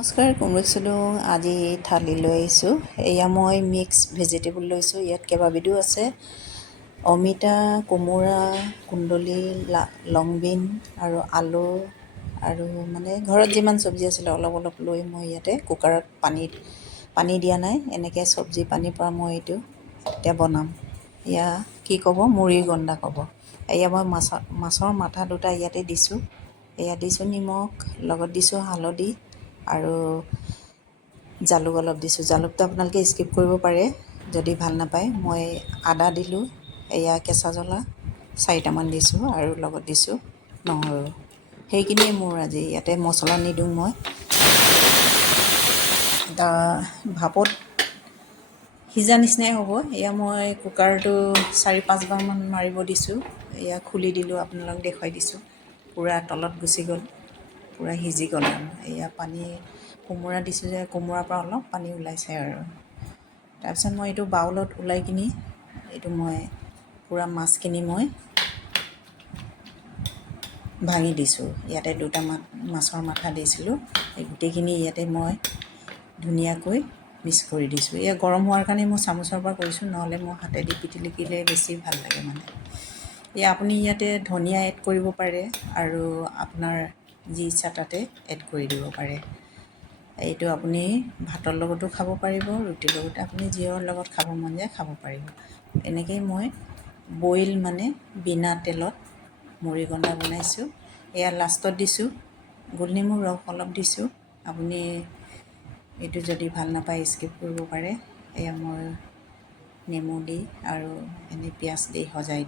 নমস্কাৰ, কোনবৈছিলোঁ আজি থালি লৈ আহিছোঁ। এয়া মই মিক্স ভেজিটেবল লৈছোঁ। ইয়াত কেইবাবিধো আছে: অমিতা, কোমোৰা, কুন্দলি, লংবিন আৰু আলু আৰু মানে ঘৰত যিমান চব্জি আছিলে অলপ অলপ লৈ মই ইয়াতে কুকাৰত পানী দিয়া নাই, এনেকৈ চব্জি পানীৰ পৰা মই এইটো এতিয়া বনাম। এয়া কি ক'ব, মুড়িঘণ্টা ক'ব। এয়া মই মাছৰ মাথা দুটা ইয়াতে দিছোঁ। এয়া দিছোঁ নিমখ, লগত দিছোঁ হালধি আৰু জালুক অলপ দিছোঁ। জালুকটো আপোনালোকে স্কিপ কৰিব পাৰে যদি ভাল নাপায়। মই আদা দিলোঁ, এয়া কেঁচা জ্বলা 4টামান দিছোঁ আৰু লগত দিছোঁ নহৰু। সেইখিনিয়ে মোৰ আজি, ইয়াতে মছলা নিদিওঁ মই। ভাপত সিজা নিচিনাই হ'ব। এয়া মই কুকাৰটো 4-5বাৰমান মাৰিব দিছোঁ। এয়া খুলি দিলোঁ, আপোনালোকক দেখুৱাই দিছোঁ। পূৰা তলত গুচি গ'ল, পূৰা সিজি গ'ল আৰু। এয়া পানী, কোমোৰা দিছোঁ যে কোমোৰাৰ পৰা অলপ পানী ওলাইছে আৰু। তাৰপিছত মই এইটো বাউলত ওলাই কিনি এইটো মই পূৰা মাছখিনি মই ভাঙি দিছোঁ। ইয়াতে দুটা মাছৰ মাথা দিছিলোঁ, এই গোটেইখিনি ইয়াতে মই ধুনীয়াকৈ মিক্স কৰি দিছোঁ। এয়া গৰম হোৱাৰ কাৰণে মই চামুচৰ পৰা কৰিছোঁ, নহ'লে মই হাতেদি পিটিলিকিলে বেছি ভাল লাগে মানে। এয়া আপুনি ইয়াতে ধনিয়া এড কৰিব পাৰে আৰু আপোনাৰ যি ইচ্ছা তাতে এড কৰি দিব পাৰে। এইটো আপুনি ভাতৰ লগতো খাব পাৰিব, ৰুটিৰ লগতো, আপুনি যিহৰ লগত খাব মন যায় খাব পাৰিব। এনেকৈয়ে মই বইল মানে বিনা তেলত মুড়িঘণ্টা বনাইছোঁ। এয়া লাষ্টত দিছোঁ গোলনেমুৰ ৰস অলপ দিছোঁ। আপুনি এইটো যদি ভাল নাপায় স্কিপ কৰিব পাৰে। এয়া মই নেমু দি আৰু এনেই পিঁয়াজ দি সজাই